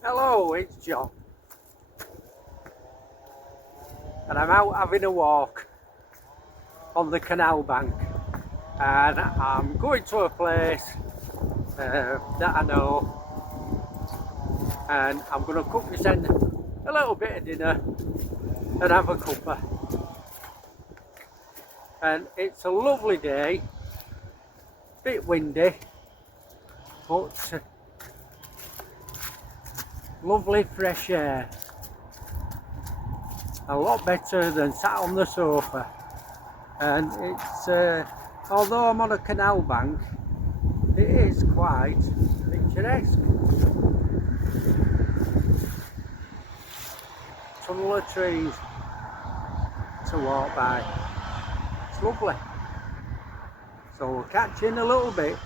Hello, it's John, and I'm out having a walk on the canal bank, and I'm going to a place that I know, and I'm going to cook myself a little bit of dinner and have a cuppa. And it's a lovely day, bit windy, but lovely fresh air. A lot better than sat on the sofa. And it's although I'm on a canal bank, it is quite picturesque. Tunnel of trees to walk by. It's lovely. So we'll catch you in a little bit.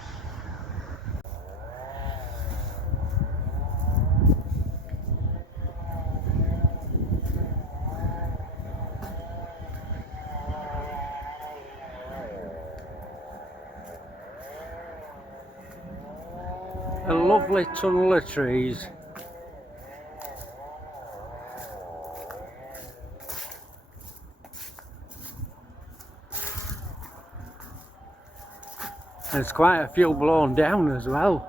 A lovely tunnel of trees. There's quite a few blown down as well.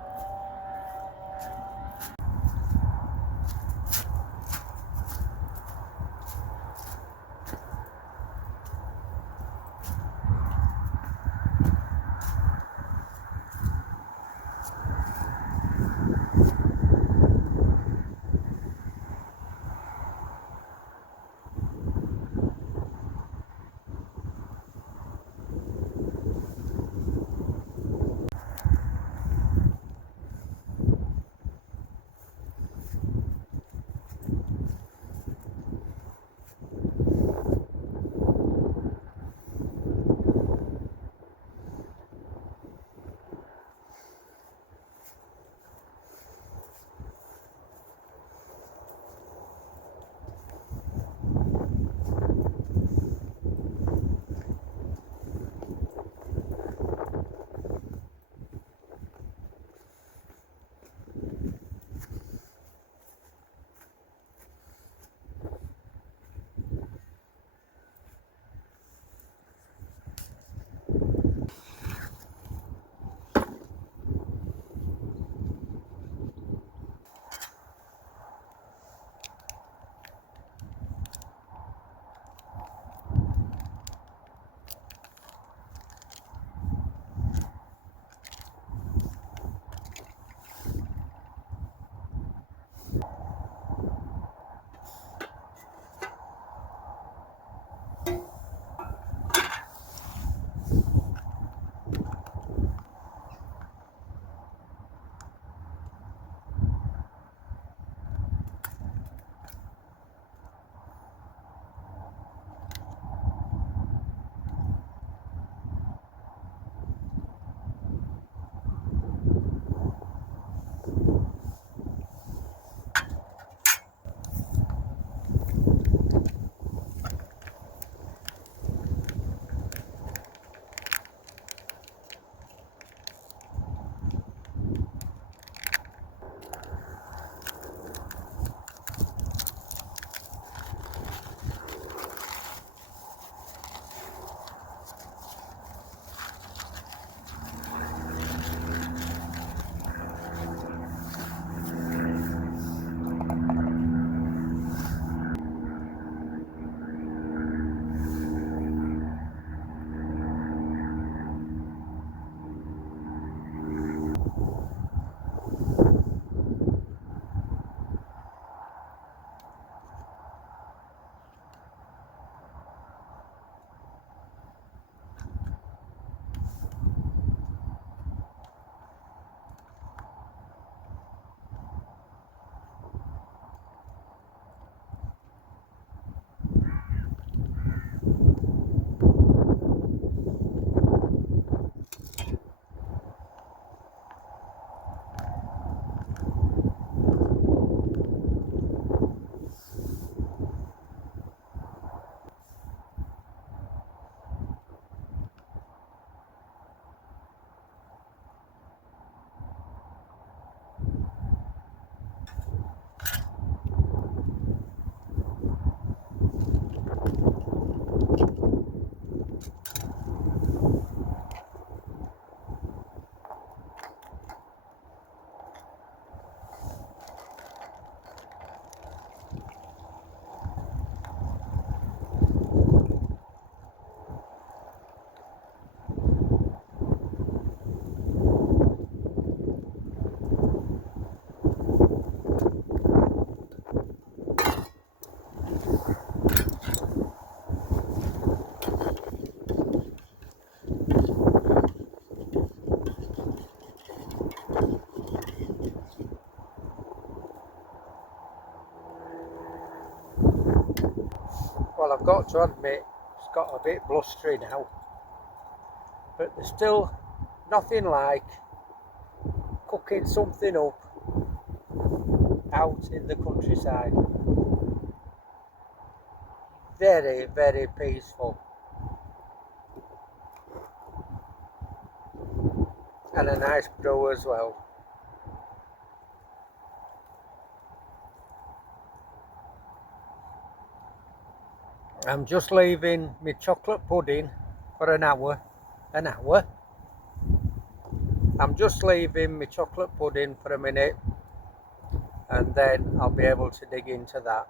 Well, I've got to admit, it's got a bit blustery now, but there's still nothing like cooking something up out in the countryside. Very, very peaceful. And a nice brew as well. I'm just leaving my chocolate pudding for an hour. I'm just leaving my chocolate pudding for a minute, and then I'll be able to dig into that.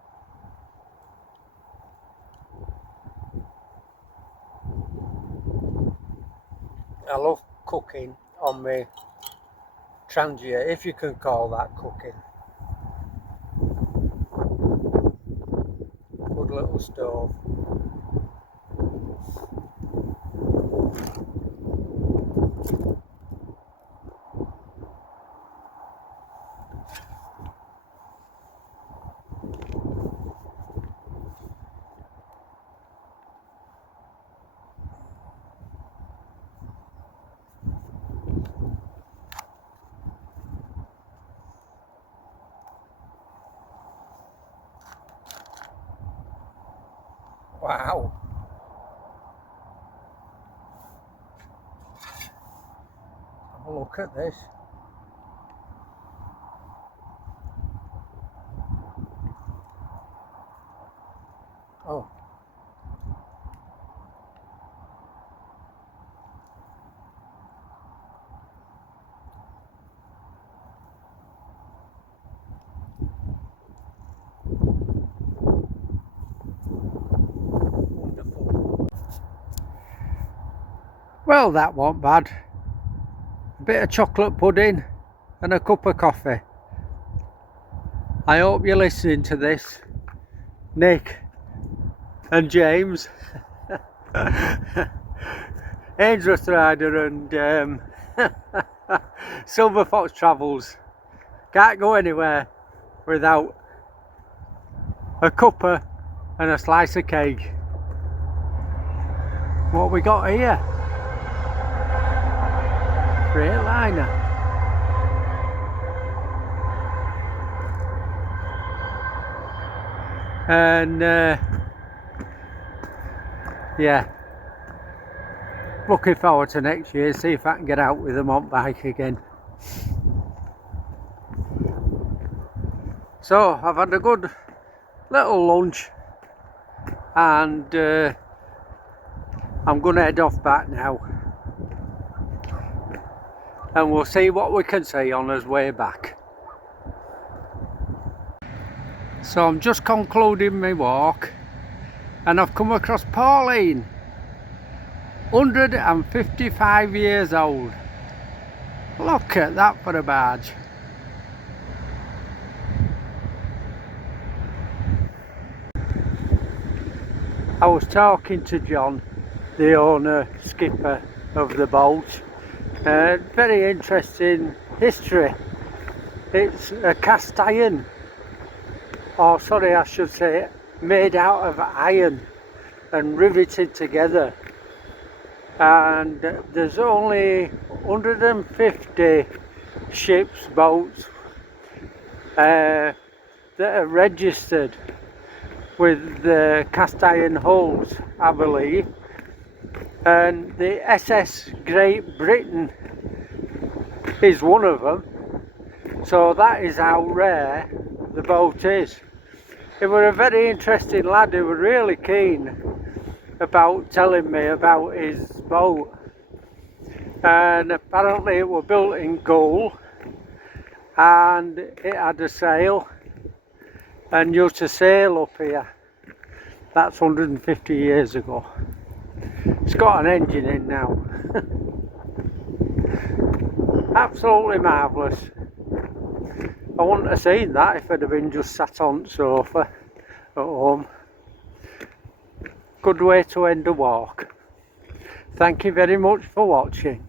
I love cooking on my Trangia, if you can call that cooking. Good little stove. Wow. Have a look at this. Oh. Wonderful. Well, that wasn't bad. A bit of chocolate pudding and a cup of coffee. I hope you're listening to this, Nick and James, Ainsworth Rider and Silver Fox Travels. Can't go anywhere without a cuppa and a slice of cake. What we got here? Freightliner. And yeah, looking forward to next year, see if I can get out with them on bike again. So I've had a good little lunch, and I'm gonna head off back now, and we'll see what we can see on our way back. So I'm just concluding my walk, and I've come across Pauline, 155 years old. Look at that for a barge. I was talking to John, the owner, skipper of the boat. Very interesting history. It's a cast iron, or sorry, I should say made out of iron and riveted together. And there's only 150 ships, boats that are registered with the cast iron hulls, I believe. And the SS Great Britain is one of them. So that is how rare the boat is. He was a very interesting lad. He was really keen about telling me about his boat, and apparently it was built in gold, and it had a sail and used to sail up here. That's 150 years ago. It's got an engine in now. Absolutely marvellous. I wouldn't have seen that if I'd have been just sat on the sofa at home. Good way to end a walk. Thank you very much for watching.